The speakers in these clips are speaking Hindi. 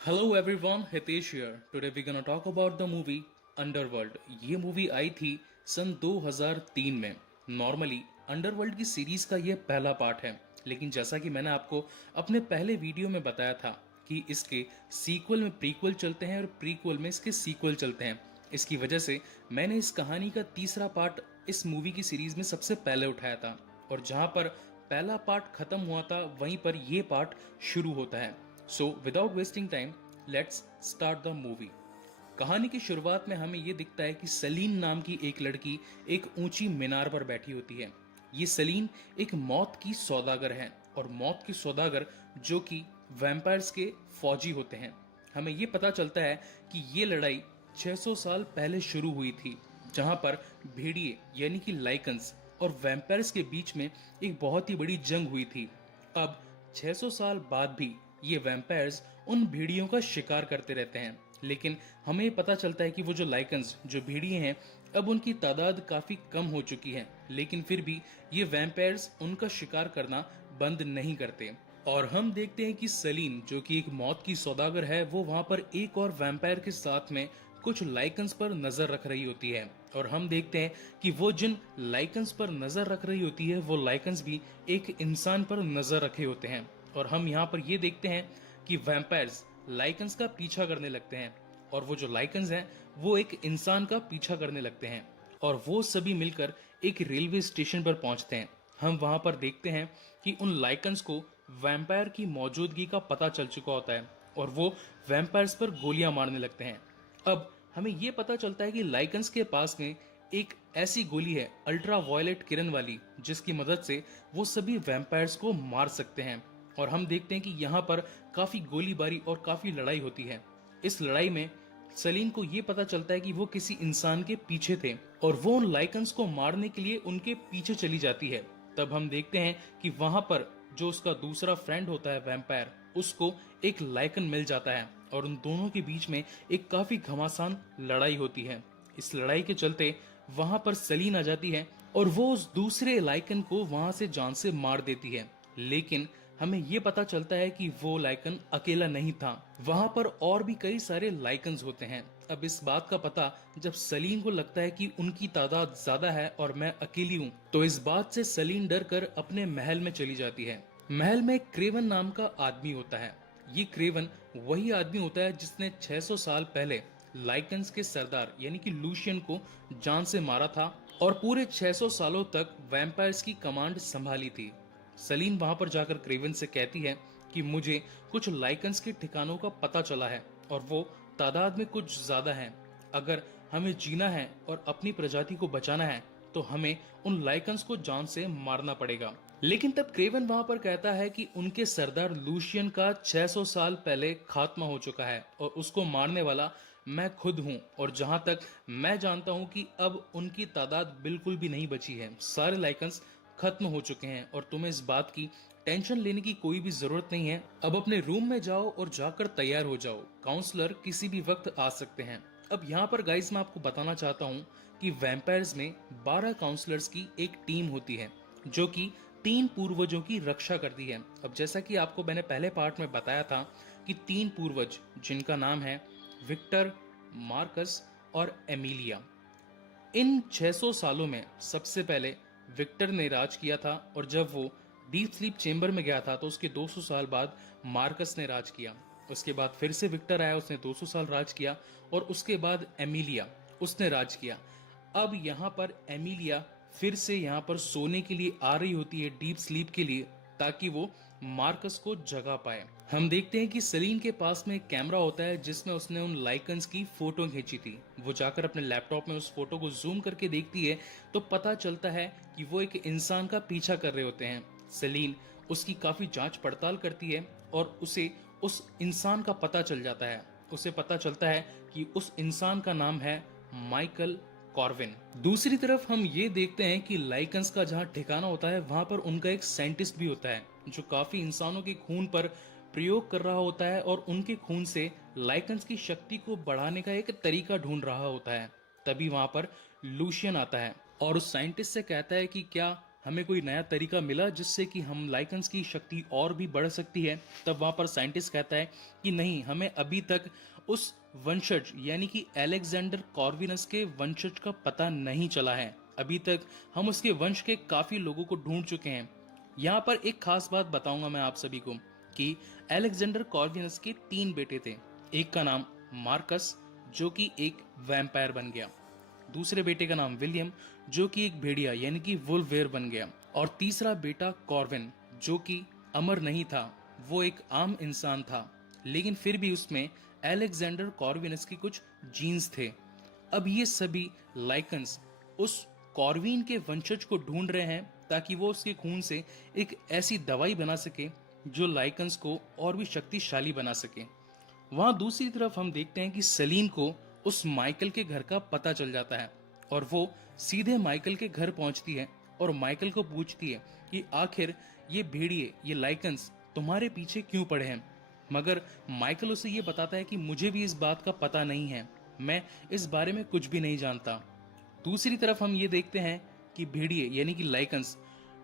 Hello everyone, Hitesh here. Today we gonna talk about the movie Underworld. ये मूवी आई थी सन 2003 में। नॉर्मली अंडरवर्ल्ड की सीरीज का ये पहला पार्ट है, लेकिन जैसा कि मैंने आपको अपने पहले वीडियो में बताया था कि इसके सीक्वल में प्रीक्वल चलते हैं और प्रीक्वल में इसके सीक्वल चलते हैं। इसकी वजह से मैंने इस कहानी का तीसरा पार्ट इस मूवी की सीरीज में सबसे पहले उठाया था, और जहां पर पहला पार्ट खत्म हुआ था वहीं पर यह पार्ट शुरू होता है। So without wasting time, let's start the movie. कहानी की शुरुआत में हमें यह दिखता है कि सलीन नाम की एक लड़की एक ऊंची मीनार पर बैठी होती है। ये सलीन एक मौत की सौदागर है, और मौत की सौदागर जो कि वैम्पायर्स के फौजी होते हैं। हमें यह पता चलता है कि ये लड़ाई 600 साल पहले शुरू हुई थी, जहां पर भेड़िए यानी कि लाइकन्स और वैम्पायर्स के बीच में एक बहुत ही बड़ी जंग हुई थी। अब 600 साल बाद भी ये वैम्पायर्स उन भेड़ियों का शिकार करते रहते हैं, लेकिन हमें पता चलता है कि वो जो लाइकन्स, जो भेड़िए हैं, अब उनकी तादाद काफी कम हो चुकी है, लेकिन फिर भी ये वैम्पायर्स उनका शिकार करना बंद नहीं करते। और हम देखते हैं कि सलीन, जो कि एक मौत की सौदागर है, वो वहां पर एक और वैम्पायर के साथ में कुछ लाइकन्स पर नजर रख रही होती है। और हम देखते हैं कि वो जिन लाइकन्स पर नजर रख रही होती है, वो लाइकन्स भी एक इंसान पर नजर रखे होते हैं। और हम यहाँ पर ये देखते हैं कि वैम्पायर्स लाइकन्स का पीछा करने लगते हैं, और वो जो लाइकन्स हैं वो एक इंसान का पीछा करने लगते हैं, और वो सभी मिलकर एक रेलवे स्टेशन पर पहुंचते हैं। हम वहां पर देखते हैं कि उन लाइकन्स को वैम्पायर की मौजूदगी का पता चल चुका होता है, और वो वैम्पायर्स पर गोलियां मारने लगते हैं। अब हमें यह पता चलता है कि लाइकन्स के पास में एक ऐसी गोली है, अल्ट्रा वायलेट किरण वाली, जिसकी मदद से वो सभी वैम्पायर्स को मार सकते हैं। और हम देखते हैं कि यहाँ पर काफी गोलीबारी और काफी लड़ाई होती है। इस लड़ाई में सलीन को ये पता चलता है कि वो किसी इंसान के पीछे थे, और वो उन लाइकन्स को मारने के लिए उनके पीछे चली जाती है। तब हम देखते हैं कि वहां पर जो उसका दूसरा फ्रेंड होता है वैम्पायर, उसको एक लाइकन मिल जाता है, और उन दोनों के बीच में एक काफी घमासान लड़ाई होती है। इस लड़ाई के चलते वहां पर सलीन आ जाती है, और वो उस दूसरे लाइकन को वहां से जान से मार देती है। लेकिन हमें ये पता चलता है कि वो लाइकन अकेला नहीं था, वहां पर और भी कई सारे लाइकन्स होते हैं। अब इस बात का पता जब सलीन को लगता है कि उनकी तादाद ज्यादा है और मैं अकेली हूँ, तो इस बात से सलीन डर कर अपने महल में चली जाती है। महल में क्रेवन नाम का आदमी होता है। ये क्रेवन वही आदमी होता है जिसने 600 साल पहले लाइकन्स के सरदार यानी कि लूशियन को जान से मारा था, और पूरे 600 सालों तक वैम्पायर्स की कमांड संभाली थी। सलीन वहां पर जाकर क्रेवन से कहती है कि मुझे कुछ लाइकन्स के ठिकानों का पता चला है, और वो तादाद में कुछ ज्यादा हैं। अगर हमें जीना है और अपनी प्रजाति को बचाना है, तो हमें उन लाइकन्स को जान से मारना पड़ेगा। लेकिन तब क्रेवन वहां पर कहता है कि उनके सरदार लूशियन का 600 साल पहले खात्मा हो चुका है, और उसको मारने वाला मैं खुद हूं। और जहां तक मैं जानता हूं कि अब उनकी तादाद बिल्कुल भी नहीं बची है, सारे लाइकन्स खत्म हो चुके हैं, और तुम्हें इस बात की टेंशन लेने की कोई भी जरूरत नहीं है। अब अपने रूम में जाओ और जाकर तैयार हो जाओ, काउंसलर किसी भी वक्त आ सकते हैं। अब यहाँ पर गाइस मैं आपको बताना चाहता हूँ कि वैम्पायर्स में 12 काउंसलर्स की एक टीम होती है, जो कि 3 पूर्वजों की रक्षा करती है। अब जैसा कि आपको मैंने पहले पार्ट में बताया था कि 3 पूर्वज, जिनका नाम है विक्टर, मार्कस और एमिलिया। इन 600 सालों में सबसे पहले विक्टर ने राज किया था, और जब वो डीप स्लीप चेंबर में गया था तो उसके 200 साल बाद मार्कस ने राज किया। उसके बाद फिर से विक्टर आया, उसने 200 साल राज किया, और उसके बाद एमिलिया, उसने राज किया। अब यहाँ पर एमिलिया फिर से यहाँ पर सोने के लिए आ रही होती है, डीप स्लीप के लिए, ताकि वो मार्कस को जगा पाए। हम देखते हैं कि सलीन के पास में एक कैमरा होता है जिसमें उसने उन लाइकन्स की फोटो खींची थी। वो जाकर अपने लैपटॉप में उस फोटो को जूम करके देखती है, तो पता चलता है कि वो एक इंसान का पीछा कर रहे होते हैं। सलीन उसकी काफी जांच पड़ताल करती है, और उसे उस इंसान का पता चल जाता है। उसे पता चलता है कि उस इंसान का नाम है माइकल कॉर्विन। दूसरी तरफ हम ये देखते हैं कि लाइकन्स का जहाँ ठिकाना होता है, वहां पर उनका एक साइंटिस्ट भी होता है, जो काफी इंसानों के खून पर प्रयोग कर रहा होता है, और उनके खून से लाइकन्स की शक्ति को बढ़ाने का एक तरीका ढूंढ रहा होता है। तभी वहां पर लूशियन आता है, और उस साइंटिस्ट से कहता है कि क्या हमें कोई नया तरीका मिला जिससे कि हम लाइकन्स की शक्ति और भी बढ़ सकती है, तब वहां पर साइंटिस्ट कहता है कि नहीं, हमें अभी तक उस वंशज यानी कि अलेक्जेंडर कॉर्विनस के वंशज का पता नहीं चला है। अभी तक हम उसके वंश के काफी लोगों को ढूंढ चुके हैं। यहाँ पर एक खास बात बताऊंगा मैं आप सभी को कि अलेक्जेंडर कॉर्विनस के 3 बेटे थे। एक का नाम मार्कस, जो कि एक वैम्पायर बन गया। दूसरे बेटे का नाम विलियम, जो कि एक भेड़िया यानी कि वुल्वेयर बन गया। और तीसरा बेटा कॉर्विन, जो कि अमर नहीं था, वो एक आम इंसान था, लेकिन फिर भी उसमें अलेक्जेंडर कॉर्विनस की कुछ जीन्स थे। अब ये सभी लाइकन्स उस कॉर्विन के वंशज को ढूंढ रहे हैं ताकि वो उसके खून से एक ऐसी दवाई बना सके जो लाइकन्स को और भी शक्तिशाली बना सके। वहां दूसरी तरफ हम देखते हैं कि सलीन को उस माइकल के घर का पता चल जाता है और वो सीधे माइकल के घर पहुंचती है और माइकल को पूछती है कि आखिर ये भेड़िए, ये लाइकन्स तुम्हारे पीछे क्यों पड़े हैं। मगर माइकल उसे ये बताता है कि मुझे भी इस बात का पता नहीं है, मैं इस बारे में कुछ भी नहीं जानता। दूसरी तरफ हम ये देखते हैं कि भेड़िए यानी कि लाइकन्स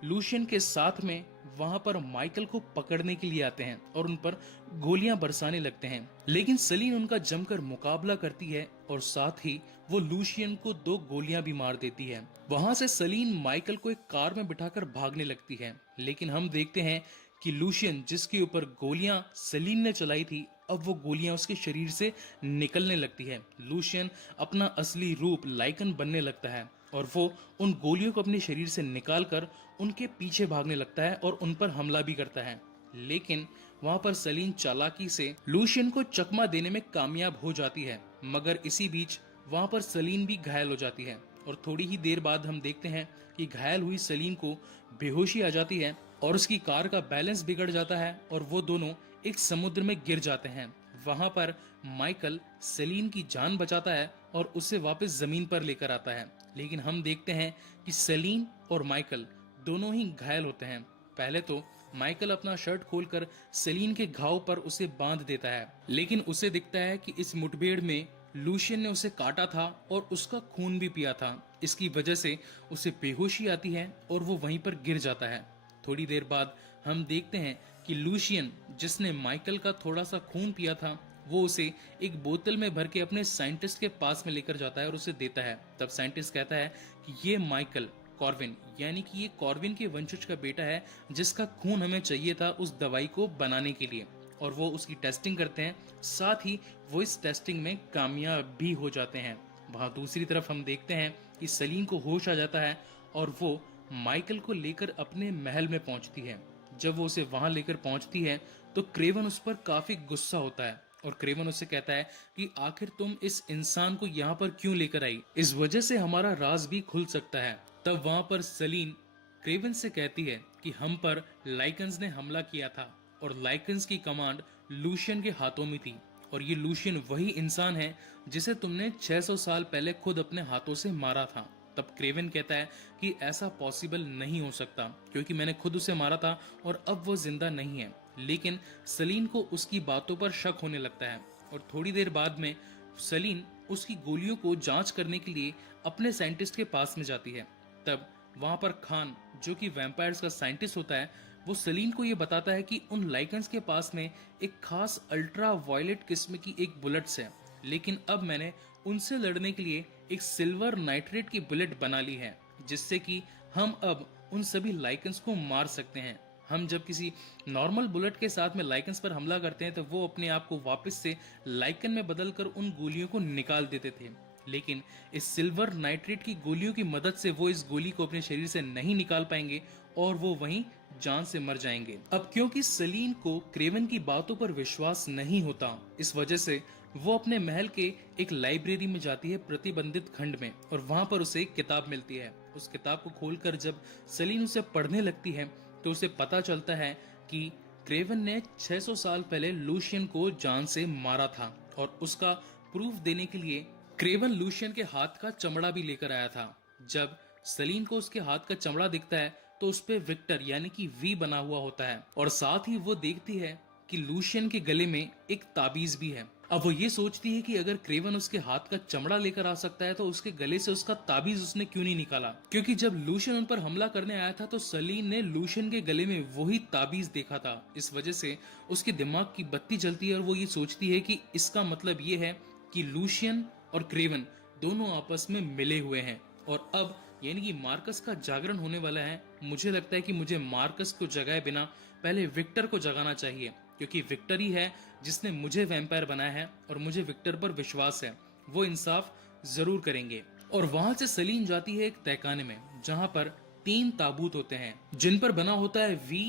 लूशियन के साथ में वहां पर माइकल को पकड़ने के लिए आते हैं और उन पर गोलियां बरसाने लगते हैं, लेकिन सलीन उनका जमकर मुकाबला करती है और साथ ही वो लूशियन को 2 गोलियां भी मार देती है। वहां से सलीन माइकल को एक कार में बिठाकर भागने लगती है, लेकिन हम देखते हैं कि लूशियन जिसके ऊपर गोलियां सलीन ने चलाई थी, अब वो गोलियां उसके शरीर से निकलने लगती है। लूशियन अपना असली रूप लाइकन बनने लगता है और वो उन गोलियों को अपने शरीर से निकालकर उनके पीछे भागने लगता है और उन पर हमला भी करता है। लेकिन वहां पर सलीन चालाकी से लूशियन को चकमा देने में कामयाब हो जाती है, मगर इसी बीच वहां पर सलीन भी घायल हो जाती है और थोड़ी ही देर बाद हम देखते हैं कि घायल हुई सलीन को बेहोशी आ जाती है और उसकी कार का बैलेंस बिगड़ जाता है और वो दोनों एक समुद्र में गिर जाते हैं। वहां पर माइकल सलीन की जान बचाता है और उसे वापस जमीन पर लेकर आता है, लेकिन हम देखते हैं कि सलीन और माइकल दोनों ही घायल होते हैं। पहले तो माइकल अपना शर्ट खोलकर सलीन के घाव पर उसे बांध देता है, लेकिन उसे दिखता है कि इस मुठभेड़ में लूशियन ने उसे काटा था और उसका खून भी पिया था। इसकी वजह से उसे बेहोशी आती है और वो वहीं पर गिर जाता है। थोड़ी देर बाद हम देखते हैं कि लूशियन, जिसने माइकल का थोड़ा सा खून पिया था, वो उसे एक बोतल में भर के अपने साइंटिस्ट के पास में लेकर जाता है और उसे देता है। तब साइंटिस्ट कहता है कि ये माइकल कॉर्विन यानी कि ये कॉर्विन के वंशज का बेटा है जिसका खून हमें चाहिए था उस दवाई को बनाने के लिए। और वो उसकी टेस्टिंग करते हैं, साथ ही वो इस टेस्टिंग में कामयाब भी हो जाते हैं। वहां दूसरी तरफ हम देखते हैं कि सलीन को होश आ जाता है और वो माइकल को लेकर अपने महल में पहुंचती है। जब वो उसे वहां लेकर पहुंचती है तो क्रेवन उस पर काफी गुस्सा होता है और क्रेवन उससे कहता है कि आखिर तुम इस इंसान को यहाँ पर क्यों लेकर आई, इस वजह से हमारा राज भी खुल सकता है। तब वहां पर सलीन क्रेवन से कहती है कि हम पर लाइकन्स ने हमला किया था और लाइकन्स की कमांड लूशियन के हाथों में थी और ये लूशियन वही इंसान है जिसे तुमने 600 साल पहले खुद अपने हाथों से मारा था। तब क्रेवन कहता है कि ऐसा पॉसिबल नहीं हो सकता क्योंकि मैंने खुद उसे मारा था और अब वो जिंदा नहीं है। लेकिन सलीन को उसकी बातों पर शक होने लगता है और थोड़ी देर बाद में सलीन उसकी गोलियों को जांच करने के लिए अपने साइंटिस्ट के पास में जाती है। तब वहां पर खान, जो कि वैम्पायर्स का साइंटिस्ट होता है, वो सलीन को ये बताता है कि उन लाइकन्स के पास में एक खास अल्ट्रा वायलेट किस्म की एक बुलेट्स है, लेकिन अब मैंने उनसे लड़ने के लिए एक सिल्वर नाइट्रेट की बुलेट बना ली है जिससे कि हम अब उन सभी लाइकन्स को मार सकते हैं। हम जब किसी नॉर्मल बुलेट के साथ में लाइकन्स पर हमला करते हैं तो वो अपने आप को वापस से लाइकन में बदलकर उन गोलियों को निकाल देते थे, लेकिन इस सिल्वर नाइट्रेट की गोलियों की मदद से वो इस गोली को अपने शरीर से नहीं निकाल पाएंगे और वो वहीं जान से मर जाएंगे। अब क्योंकि सलीन को क्रेवन की बातों पर विश्वास नहीं होता, इस वजह से वो अपने महल के एक लाइब्रेरी में जाती है प्रतिबंधित खंड में और वहां पर उसे एक किताब मिलती है। उस किताब को खोलकर जब सलीन उसे पढ़ने लगती है तो उसे पता चलता है कि क्रेवन ने 600 साल पहले लूशियन को जान से मारा था और उसका प्रूफ देने के लिए क्रेवन लूशियन के हाथ का चमड़ा भी लेकर आया था। जब सलीन को उसके हाथ का चमड़ा दिखता है तो उस पे विक्टर यानी कि वी बना हुआ होता है और साथ ही वो देखती है कि लूशियन के गले में एक ताबीज भी है। अब वो ये सोचती है कि अगर क्रेवन उसके हाथ का चमड़ा लेकर आ सकता है तो उसके गले से उसका ताबीज उसने क्यों नहीं निकाला, क्योंकि जब लूशियन उन पर हमला करने आया था तो सलीन ने लूशियन के गले में वही ताबीज देखा था। इस वजह से उसके दिमाग की बत्ती जलती है और वो ये सोचती है कि इसका मतलब ये है कि लूशियन और क्रेवन दोनों आपस में मिले हुए हैं और अब यानी कि मार्कस का जागरण होने वाला है। मुझे लगता है कि मुझे मार्कस को जगाए बिना पहले विक्टर को जगाना चाहिए, क्योंकि विक्टर ही है जिसने मुझे वैम्पायर बनाया है और मुझे विक्टर पर विश्वास है, वो इंसाफ जरूर करेंगे। और वहां से सलीन जाती है एक तहखाने में जहां पर 3 ताबूत होते हैं जिन पर बना होता है वी,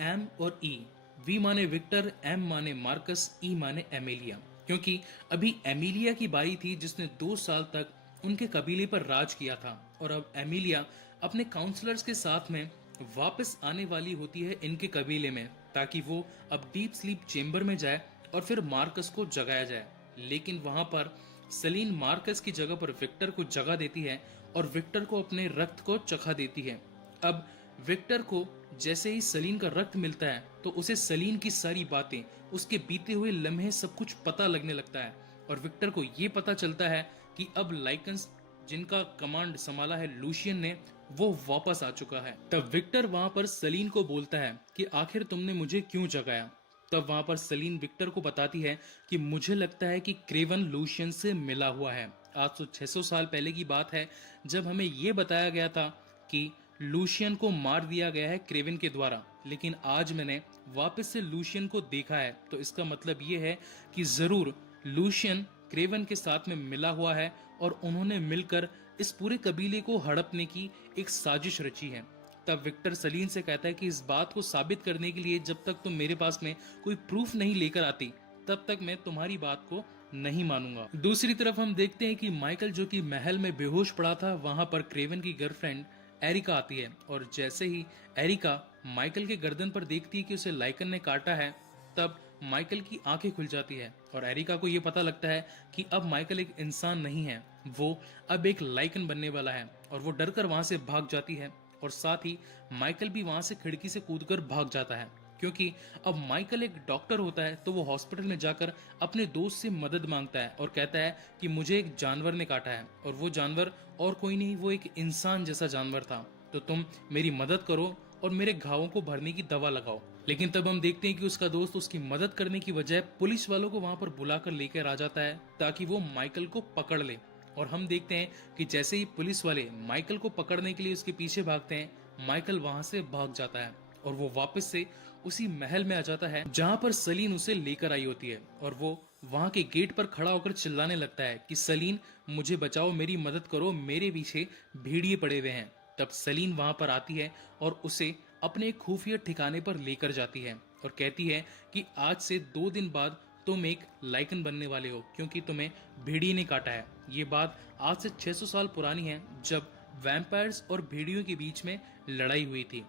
एम और ई। वी माने विक्टर, एम माने मार्कस, ई माने एमिलिया, क्योंकि अभी एमिलिया की बारी थी जिसने 2 साल तक उनके कबीले पर राज किया था और अब एमिलिया अपने काउंसलर्स के साथ में वापस आने वाली होती है इनके कबीले में, ताकि वो अब डीप स्लीप चेम्बर में जाए और फिर मार्कस को जगाया जाए। लेकिन वहां पर सलीन मार्कस की जगह पर विक्टर को जगा देती है और विक्टर को अपने रक्त को चखा देती है। अब विक्टर को जैसे ही सलीन का रक्त मिलता है तो उसे सलीन की सारी बातें, उसके बीते हुए लम्हे सब कुछ पता लगने लगता है और विक्टर को ये पता चलता है कि अब लाइकन्स जिनका कमांड संभाला है लूशियन ने, वो वापस आ चुका है। तब विक्टर वहां पर सलीन को बोलता है कि आखिर तुमने मुझे क्यों जगाया। तब वहां पर सलीन विक्टर को बताती है कि मुझे लगता है कि क्रेवन लूशियन से मिला हुआ है। आज तो 600 साल पहले की बात है जब हमें यह बताया गया था कि लूशियन को मार दिया गया है क्रेवन के द्वारा, लेकिन आज मैंने वापस से लूशियन को देखा है, तो इसका मतलब ये है कि जरूर लूशियन क्रेवन के साथ में मिला हुआ है और उन्होंने मिलकर इस पूरे कबीले को हड़पने की एक साजिश रची है। तब विक्टर सलीन से कहता है कि इस बात को साबित करने के लिए जब तक तुम मेरे पास में कोई प्रूफ नहीं लेकर आती तब तक मैं तुम्हारी बात को नहीं मानूंगा। दूसरी तरफ हम देखते हैं कि माइकल जो कि महल में बेहोश पड़ा था, वहां पर क्रेवन की गर्लफ्रेंड एरिका आती है और जैसे ही एरिका माइकल के गर्दन पर देखती है कि उसे लाइकन ने काटा है, तब माइकल की आंखें खुल जाती है और एरिका को यह पता लगता है कि अब माइकल एक इंसान नहीं है, वो अब एक लाइकन बनने वाला है और वो डरकर वहां से भाग जाती है। और साथ ही माइकल भी वहां से खिड़की से कूदकर भाग जाता है, क्योंकि अब माइकल एक डॉक्टर होता है तो वो हॉस्पिटल में जाकर अपने दोस्त से मदद मांगता है और कहता है कि मुझे एक जानवर ने काटा है और वो जानवर और कोई नहीं, वो एक इंसान जैसा जानवर था, तो तुम मेरी मदद करो और मेरे घावों को भरने की दवा लगाओ। लेकिन तब हम देखते हैं कि उसका दोस्त उसकी मदद करने की बजाय पुलिस वालों को वहां पर बुलाकर लेकर आ जाता है ताकि वो माइकल को पकड़ ले। और हम देखते हैं कि जैसे ही पुलिस वाले माइकल को पकड़ने के लिए उसके पीछे भागते हैं, माइकल वहां से भाग जाता है और वो वापस से उसी महल में आ जाता है जहां पर सलीन उसे लेकर आई होती है और वो वहां के गेट पर खड़ा होकर चिल्लाने लगता है कि सलीन मुझे बचाओ, मेरी मदद करो, मेरे पीछे भेड़िए पड़े हुए हैं। तब सलीन वहां पर आती है और उसे अपने एक खुफिया ठिकाने पर लेकर जाती है और कहती है कि आज से 2 दिन बाद तुम एक लाइकन बनने वाले हो क्योंकि तुम्हें भेड़िए ने काटा है। ये बात आज से 600 साल पुरानी है जब वैम्पायर्स और भेड़ियों के बीच में लड़ाई हुई थी।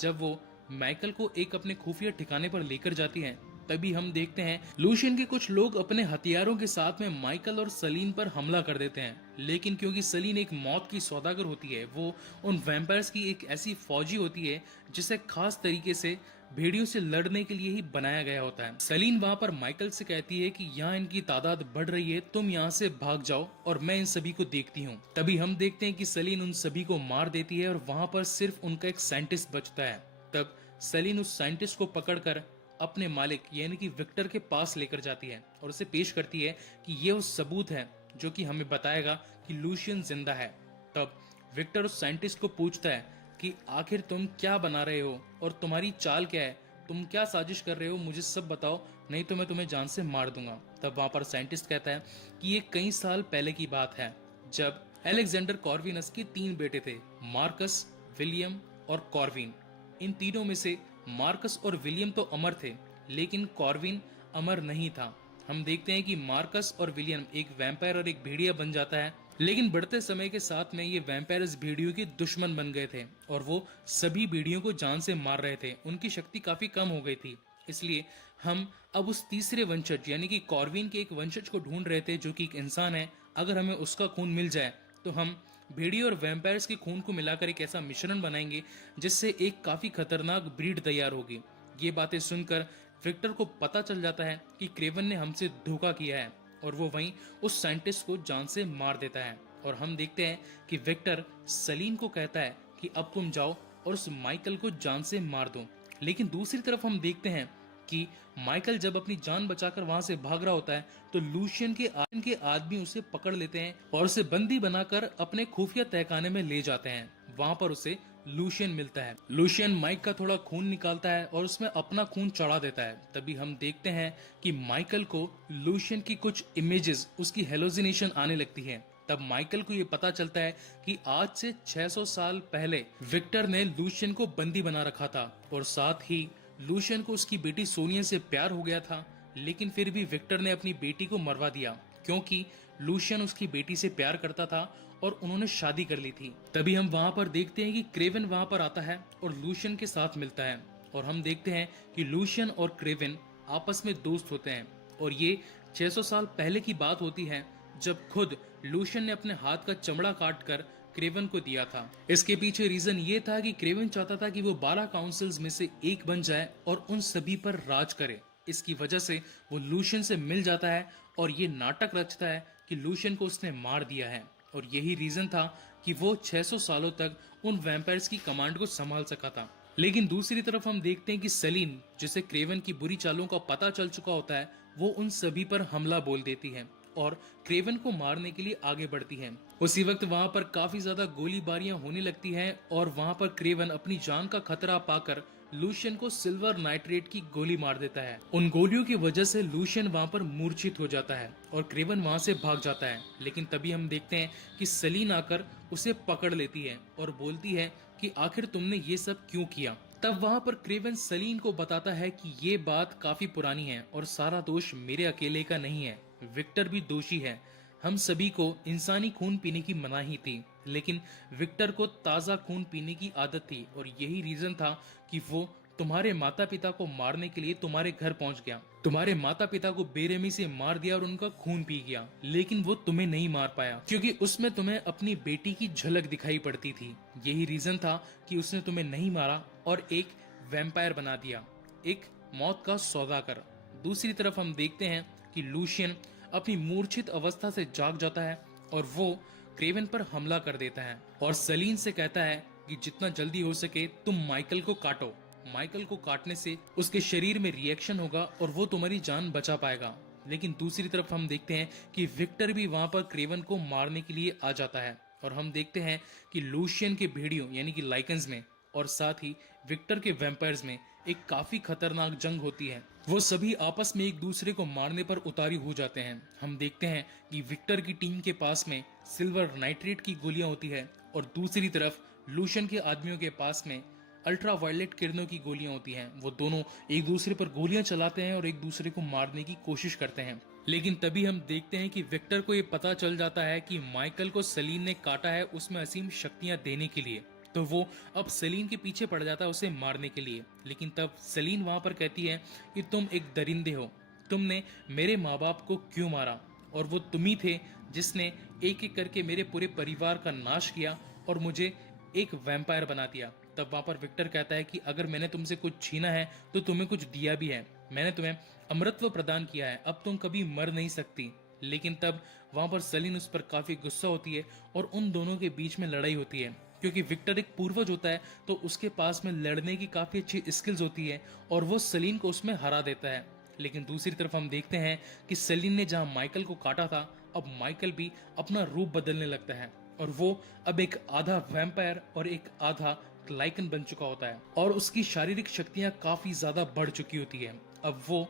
जब वो माइकल को एक अपने खुफिया ठिकाने पर लेकर जाती है तभी हम देखते हैं लूशियन के कुछ लोग अपने हथियारों के साथ में माइकल और सलीन पर हमला कर देते हैं, लेकिन क्योंकि सलीन एक मौत की सौदागर होती है, वो उन वैम्पायर्स की एक ऐसी फौजी होती है जिसे खास तरीके से भेड़ियों से लड़ने के लिए ही बनाया गया होता है। सलीन वहां पर माइकल से कहती है कि यहाँ इनकी तादाद बढ़ रही है, तुम यहाँ से भाग जाओ और मैं इन सभी को देखती हूँ। तभी हम देखते हैं कि सलीन उन सभी को मार देती है और वहां पर सिर्फ उनका एक साइंटिस्ट बचता है। तब सलीन उस साइंटिस्ट को पकड़कर अपने मालिक यानी कि विक्टर के पास लेकर जाती है और उसे पेश करती है कि ये वो सबूत है जो कि हमें बताएगा कि लूशियन जिंदा है। तब विक्टर उस साइंटिस्ट को पूछता है कि आखिर तुम क्या बना रहे हो और तुम्हारी चाल क्या है, तुम क्या साजिश कर रहे हो, मुझे सब बताओ, नहीं तो मैं तुम्हें जान से मार दूंगा। तब वहां पर साइंटिस्ट कहता है कि ये कई साल पहले की बात है जब अलेक्जेंडर कॉर्विनस के 3 बेटे थे, मार्कस, विलियम और कॉर्विन। इन तीनों में से मार्कस और विलियम तो अमर थे लेकिन कॉर्विन अमर नहीं था। हम देखते हैं कि मार्कस और विलियम एक वैम्पायर और एक भेड़िया बन जाता है, लेकिन बढ़ते समय के साथ में ये वैम्पायर इस भेड़ियों के दुश्मन बन गए थे और वो सभी भेड़ियों को जान से मार रहे थे। उनकी शक्ति काफी कम हो गई थी, इसलिए हम अब उस तीसरे वंशज यानी कि कॉर्विन के एक वंशज को ढूंढ रहे थे जो कि एक इंसान है। अगर हमें उसका खून मिल जाए तो हम भेड़िए और वैम्पायर्स के खून को मिलाकर एक ऐसा मिश्रण बनाएंगे जिससे एक काफी खतरनाक ब्रीड तैयार होगी। ये बातें सुनकर विक्टर को पता चल जाता है कि क्रेवन ने हमसे धोखा किया है और वो वहीं उस साइंटिस्ट को जान से मार देता है। और हम देखते हैं कि विक्टर सलीन को कहता है कि अब तुम जाओ और उस माइकल को जान से मार दो। लेकिन दूसरी तरफ हम देखते हैं कि माइकल जब अपनी जान बचाकर वहां से भाग रहा होता है तो लूशियन के आदमी उसे पकड़ लेते हैं और उसे बंदी बनाकर अपने खुफिया तहखाने में ले जाते हैं। वहां पर उसे लूशियन मिलता है। लूशियन माइक का थोड़ा खून निकालता है और उसमें अपना खून चढ़ा देता है। तभी हम देखते हैं कि माइकल को लूशियन की कुछ इमेजेस, उसकी हेलोजिनेशन आने लगती है। तब माइकल को ये पता चलता है कि आज से 600 साल पहले विक्टर ने लूशियन को बंदी बना रखा था और साथ ही लूशियन को उसकी बेटी सोनिया से प्यार हो गया था। लेकिन फिर भी विक्टर ने अपनी बेटी को मरवा दिया क्योंकि लूशियन उसकी बेटी से प्यार करता था और उन्होंने शादी कर ली थी। तभी हम वहां पर देखते हैं कि क्रेवन वहां पर आता है और लूशियन के साथ मिलता है और हम देखते हैं कि लूशियन और क्रेवन आपस में दोस्त होते हैं। और ये 600 साल पहले की बात होती है जब खुद लूशियन ने अपने हाथ का चमड़ा काट कर क्रेवन को दिया था। इसके पीछे रीजन ये था कि क्रेवन चाहता था कि वो 12 काउंसिल्स में से एक बन जाए और उन सभी पर राज करे। इसकी वजह से वो लूशियन से मिल जाता है और ये नाटक रचता है कि लूशियन को उसने मार दिया है और यही रीजन था कि वो 600 सालों तक उन वैम्पायर्स की कमांड को संभाल सका था। लेकिन दूसरी तरफ हम देखते हैं कि सलीन, जिसे क्रेवन की बुरी चालों का पता चल चुका होता है, वो उन सभी पर हमला बोल देती है और क्रेवन को मारने के लिए आगे बढ़ती है। उसी वक्त वहां पर काफी ज्यादा गोलीबारियां होने लगती हैं और वहां पर क्रेवन अपनी जान का खतरा पाकर लूशियन को सिल्वर नाइट्रेट की गोली मार देता है। उन गोलियों की वजह से लूशियन वहां पर मूर्छित हो जाता है और क्रेवन वहां से भाग जाता है। लेकिन तभी हम देखते हैं कि सलीन आकर उसे पकड़ लेती है और बोलती है कि आखिर तुमने ये सब क्यों किया। तब वहां पर क्रेवन सलीन को बताता है कि ये बात काफी पुरानी है और सारा दोष मेरे अकेले का नहीं है, विक्टर भी दोषी है। हम सभी को इंसानी खून पीने की मनाही थी, लेकिन विक्टर को ताजा खून पीने की आदत थी और यही रीजन था कि वो तुम्हारे माता पिता को मारने के लिए तुम्हारे घर पहुंच गया। तुम्हारे माता पिता को बेरहमी से मार दिया और उनका खून पी गया। लेकिन वो तुम्हें नहीं मार पाया क्योंकि उसमें तुम्हें अपनी बेटी की झलक दिखाई पड़ती थी। यही रीजन था कि उसने तुम्हें नहीं मारा और एक वैम्पायर बना दिया, एक मौत का सौदा कर। दूसरी तरफ हम देखते हैं कि लूशियन अपनी मूर्छित अवस्था से जाग जाता है और वो क्रेवन पर हमला कर देता है और सलीन से कहता है कि जितना जल्दी हो सके तुम माइकल को काटो। माइकल को काटने से उसके शरीर में रिएक्शन होगा और वो तुम्हारी जान बचा पाएगा। लेकिन दूसरी तरफ हम देखते हैं कि विक्टर भी वहां पर क्रेवन को मारने के लिए आ जाता है और हम देखते हैं कि लूशियन के भेड़ियों यानी कि लाइकन्स में और साथ ही विक्टर के वैम्पायर्स में एक काफी खतरनाक जंग होती है। वो सभी आपस में एक दूसरे को मारने पर उतारी हो जाते हैं। हम देखते हैं कि विक्टर की टीम के पास में सिल्वर नाइट्रेट की गोलियां होती है और दूसरी तरफ लूशियन के आदमियों के पास में अल्ट्रा वायलेट किरणों की गोलियां होती हैं। वो दोनों एक दूसरे पर गोलियां चलाते हैं और एक दूसरे को मारने की कोशिश करते हैं। लेकिन तभी हम देखते हैं कि विक्टर को ये पता चल जाता है कि माइकल को सलीन ने काटा है उसमें असीम शक्तियां देने के लिए, तो वो अब सलीन के पीछे पड़ जाता है उसे मारने के लिए। लेकिन तब सलीन वहां पर कहती है कि तुम एक दरिंदे हो, तुमने मेरे माँ बाप को क्यों मारा और वो तुम ही थे जिसने एक एक करके मेरे पूरे परिवार का नाश किया और मुझे एक वैम्पायर बना दिया। तब वहां पर विक्टर कहता है कि अगर मैंने तुमसे कुछ छीना है तो तुम्हें कुछ दिया भी है, मैंने तुम्हें अमृतत्व प्रदान किया है, अब तुम कभी मर नहीं सकती। लेकिन तब वहां पर सलीन उस पर काफी गुस्सा होती है और उन दोनों के बीच में लड़ाई होती है क्योंकि विक्टर एक पूर्वज होता है तो उसके पास में लड़ने की काफी अच्छी स्किल्स होती है और वो सलीन को उसमें हरा देता है। लेकिन दूसरी तरफ हम देखते हैं कि सलीन ने जहां माइकल को काटा था अब माइकल भी अपना रूप बदलने लगता है और वो अब एक आधा वैम्पायर और एक आधा लाइकन बन चुका होता है और उसकी शारीरिक शक्तियां काफी ज्यादा बढ़ चुकी होती है। अब वो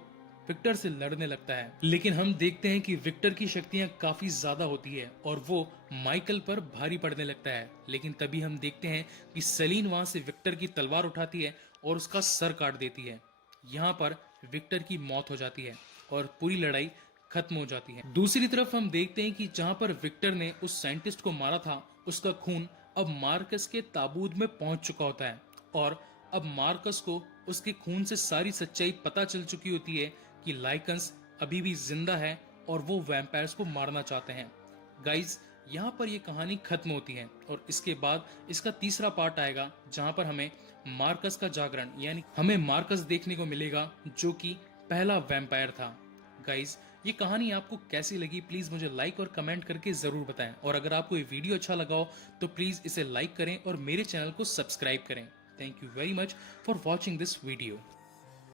विक्टर से लड़ने लगता है, लेकिन हम देखते हैं कि विक्टर की शक्तियां काफी ज्यादा होती है और वो माइकल पर भारी पड़ने लगता है। लेकिन तभी हम देखते हैं कि सलीन वहां से विक्टर की तलवार उठाती है और उसका सर काट देती है। यहाँ पर विक्टर की मौत हो जाती है और पूरी लड़ाई खत्म हो जाती है। दूसरी तरफ हम देखते हैं कि जहाँ पर विक्टर ने उस साइंटिस्ट को मारा था उसका खून अब मार्कस के ताबूत में पहुंच चुका होता है और अब मार्कस को उसके खून से सारी सच्चाई पता चल चुकी होती है कि लाइकन्स अभी भी जिंदा है और वो वैम्पायर्स को मारना चाहते हैं। गाइज, यहाँ पर ये कहानी खत्म होती है और इसके बाद इसका तीसरा पार्ट आएगा जहाँ पर हमें मार्कस का जागरण यानी हमें मार्कस देखने को मिलेगा जो कि पहला वैम्पायर था। गाइज, ये कहानी आपको कैसी लगी प्लीज मुझे लाइक और कमेंट करके जरूर बताएं, और अगर आपको ये वीडियो अच्छा लगा हो तो प्लीज इसे लाइक करें और मेरे चैनल को सब्सक्राइब करें। Thank you very much for watching this video.